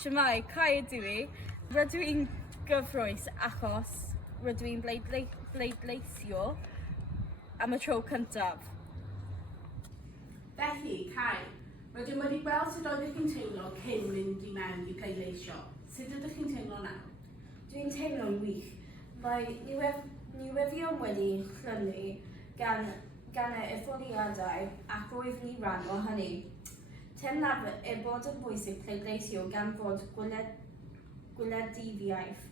Siwrnai Kai ydw i. Rydw i'n gyfrwys achos rydw i'n bleidleisio am y tro cyntaf. Felly, Kai, rydym wedi gweld sut oeddech chi'n teimlo cyn mynd i mewn i pleidleisio. Sut ydych chi'n teimlo nawr? Dwi'n teimlo'n wych. Mae newyddion wedi chlynu gan y etholiadau ac roedd ni ran o hynny. Teimlaf ei bod yn bwysig pleidleisio gan fod gwleidyddiaeth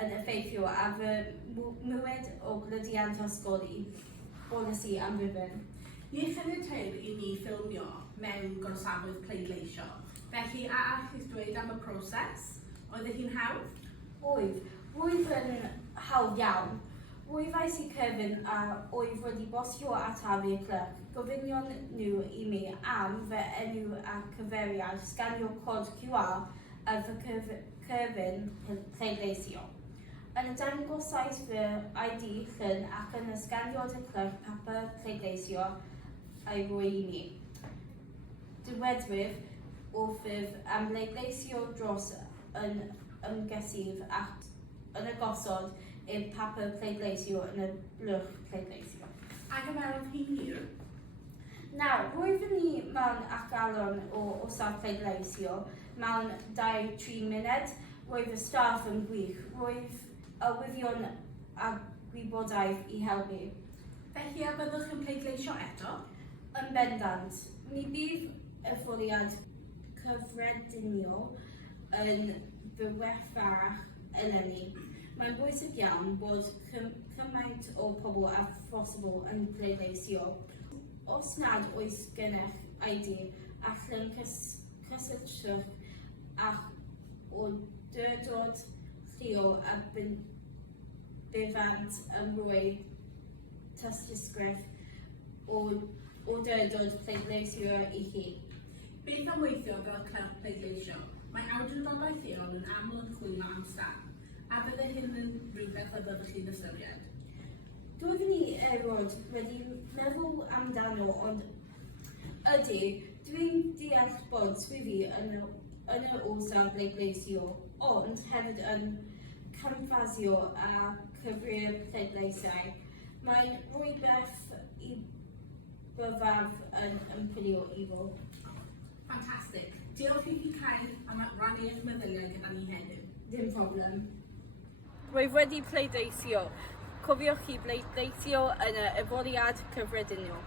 yn effeithio ar fy mywyd o gludiant ysgoli, polisi am rhywun. Ni chynnig i ni ffilmio mewn gorsafoedd pleidleisio. Felly, a allwch dweud am y proses? Oeddech chi'n hawdd? Roedd yn hawdd iawn. Roeddais i Kevin a oedd wedi bosio atafu clerc. Gofynion nhw i mi am fy enw a cyfeiriad, sganio cod QR a fy Kevin pleidleisio. Yn y dangosais fy ID llyn ac yn ysganiad y clerc papur pleidleisio ei roi i mi. Diweddar wrthyf am bleidleisio dros yn ymgesif ac yn agosod i'r papur pleidleisio yn y blwch pleidleisio. Ac y mewn hi'n hir? Nawr, roeddwn ni mewn acalon o orsaf pleidleisio mewn 2-3 munud. Roedd y staff yn gwych. Roedd awyddion a gwybodaeth i helpu. Felly, a byddwch yn pleidleisio eto? Yn bendant, mi bydd y ffwriad cyffredinol yn ddiweddarach eleni. Mae'n bwysig iawn bod cymaint o pobl a phosibl yn pleidleisio. Os nad oes gennych ID, allan cysylltwch â awdurdod lleol a byddant yn rhoi tystysgrif o awdurdod pleidleisio i chi. Beth am weithio fel clerc pleidleisio? Mae awdurdodau lleol yn aml yn chwilio am staff, a bydde hyn yn rhywbeth y byddwch chi'n ystyried? Doeddwn ni erod wedi meddwl amdano, ond dwi'n deall bod swyddi yn y orsaf bleidleisio, ond hefyd yn cymffasio a cyfrir pleidleisiau. Mae'n rhywbeth i byddaf yn ymchwilio iddo. Ffantastig. Diolch i chi Kai am rannu eich meddyliau gyda ni heddiw. Dim problem. Rwyf wedi pleidleisio. Cofiwch chi bleidleisio yn y etholiad cyffredinol.